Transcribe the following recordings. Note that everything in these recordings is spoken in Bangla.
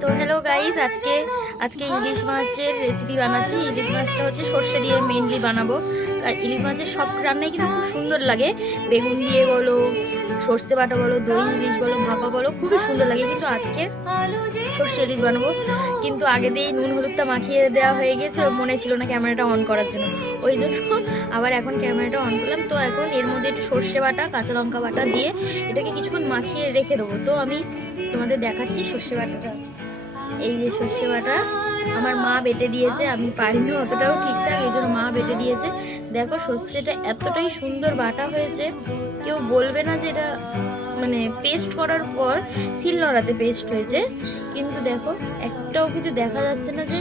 তো হ্যালো গাইস আজকে আজকে ইলিশ মাছের রেসিপি বানাচ্ছি। ইলিশ মাছটা হচ্ছে সর্ষে দিয়ে মেনলি বানাবো। ইলিশ মাছের সব রান্নাই কিন্তু খুব সুন্দর লাগে। বেগুন দিয়ে বলো, সর্ষে বাটা বলো, দই ইলিশ বলো, ভাপা বলো, খুবই সুন্দর লাগে। কিন্তু আজকে সর্ষে ইলিশ বানাবো। কিন্তু আগে দিয়েই নুন, হলুদটা মাখিয়ে দেওয়া হয়ে গেছে মনে ছিল না ক্যামেরাটা অন করার জন্য। ওই জন্য আবার এখন ক্যামেরাটা অন করলাম। তো এখন এর মধ্যে একটু সর্ষে বাটা, কাঁচা লঙ্কা বাটা দিয়ে এটাকে কিছুক্ষণ মাখিয়ে রেখে দেবো। তো আমি তোমাদের দেখাচ্ছি সর্ষে বাটাটা। এই যে সর্ষে বাটা আমার মা বেটে দিয়েছে, আমি পারি না অতটাও ঠিকঠাক, এই জন্য মা বেটে দিয়েছে। দেখো সর্ষেটা এতটাই সুন্দর বাটা হয়েছে, কেউ বলবে না যে এটা মানে পেস্ট করার পর শিল নড়াতে পেস্ট হয়েছে, কিন্তু দেখো একটাও কিছু দেখা যাচ্ছে না যে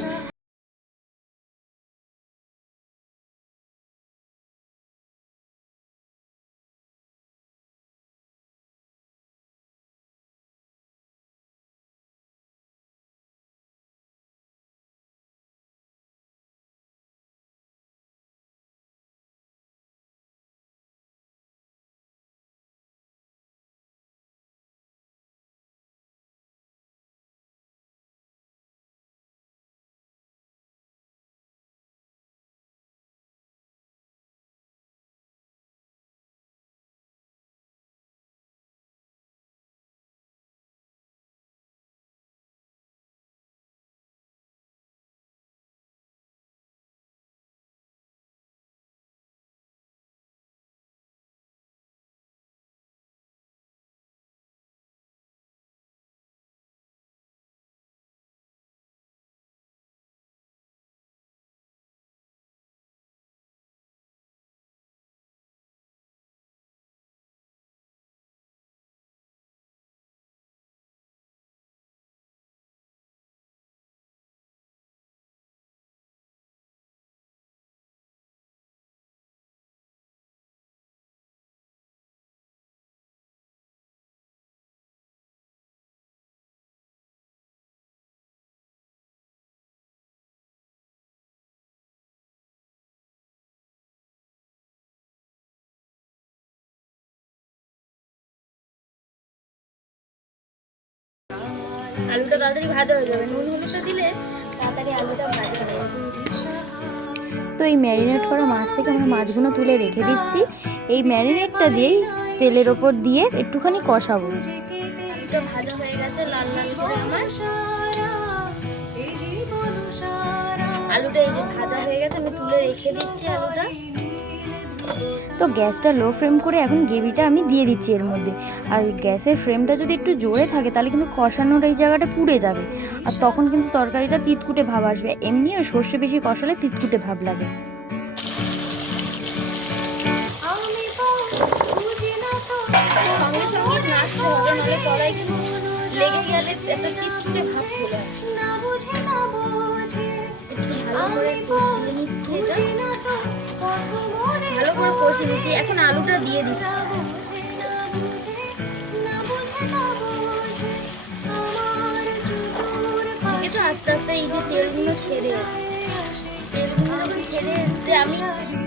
আলুটা তাড়াতাড়ি ভাজা হয়ে যাবে। নুন হলুদটা দিলে তাড়াতাড়ি আলুটা ভাজা হয়ে যাবে। তো এই ম্যারিনেট করা মাছ থেকে আমরা মাছগুলো তুলে রেখে দিচ্ছি। এই ম্যারিনেটটা দিয়েই তেলের ওপর দিয়ে একটুখানি কষাবো। আলুটা ভাজা হয়ে গেছে লাল লাল করে আমার। আলুটা এই যে ভাজা হয়ে গেছে আমি তুলে রেখে দিচ্ছি আলুটা। তো গ্যাসটা লো ফ্লেম করে এখন গ্রেভিটা আমি দিয়ে দিচ্ছি এর মধ্যে। আর গ্যাসের ফ্লেমটা যদি একটু জোরে থাকে তাহলে কিন্তু কষানোর এই জায়গাটা পুড়ে যাবে। আর তখন কিন্তু তরকারিটা তিতকুটে ভাব আসবে। এমনিও সর্ষে বেশি কষালে তিতকুটে ভাব লাগে। গেলে একটা ভাব চলে আসে। একটু ভালো করে কষিয়ে নিচ্ছি এটা। ভালো করে কষিয়ে নিচ্ছি। এখন আলুটা দিয়ে দিচ্ছি। আমি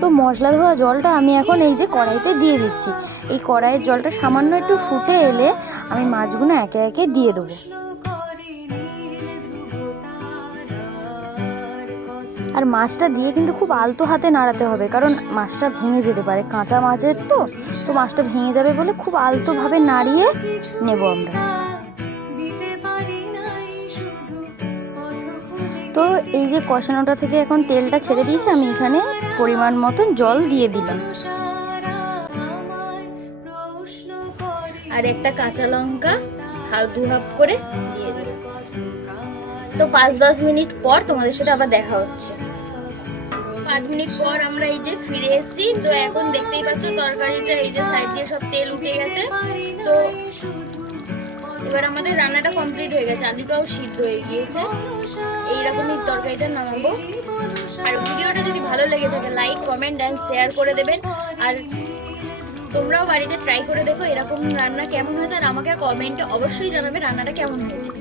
তো মশলা ধোয়া জলটা আমি এখন এই যে কড়াইতে দিয়ে দিচ্ছি। এই কড়াইয়ের জলটা সামান্য একটু ফুটে এলে আমি মাছগুলো একে একে দিয়ে দেবো। আর মাছটা দিয়ে কিন্তু খুব আলতো হাতে নাড়াতে হবে, কারণ মাছটা ভেঙে যেতে পারে। কাঁচা মাছের তো তো মাছটা ভেঙে যাবে বলে খুব আলতোভাবে নাড়িয়ে নেব আমরা। তো এই যে কষানোটা থেকে এখন তেলটা ছেড়ে দিয়েছি, আমি এখানে পরিমাণ মতন জল দিয়ে দিলাম। আর একটা কাঁচা লঙ্কা হাফ দু হাফ করে দিয়ে দিল তো পাঁচ দশ মিনিট পর তোমাদের সাথে আবার দেখা হচ্ছে। পাঁচ মিনিট পর আমরা এই যে ফিরে এসেছি। তো এখন দেখতেই পাচ্ছ তরকারিটা এই যে সাইড দিয়ে সব তেল উঠে গেছে। তো এবার আমাদের রান্নাটা কমপ্লিট হয়ে গেছে। আলুটাও সিদ্ধ হয়ে গিয়েছে। এইরকমই তরকারিটা নামাবো। আর ভিডিওটা যদি ভালো লেগে থাকে লাইক কমেন্ট অ্যান্ড শেয়ার করে দেবেন। আর তোমরাও বাড়িতে ট্রাই করে দেখো এরকম রান্না কেমন হয়েছে। আর আমাকে কমেন্টে অবশ্যই জানাবে রান্নাটা কেমন হয়েছে।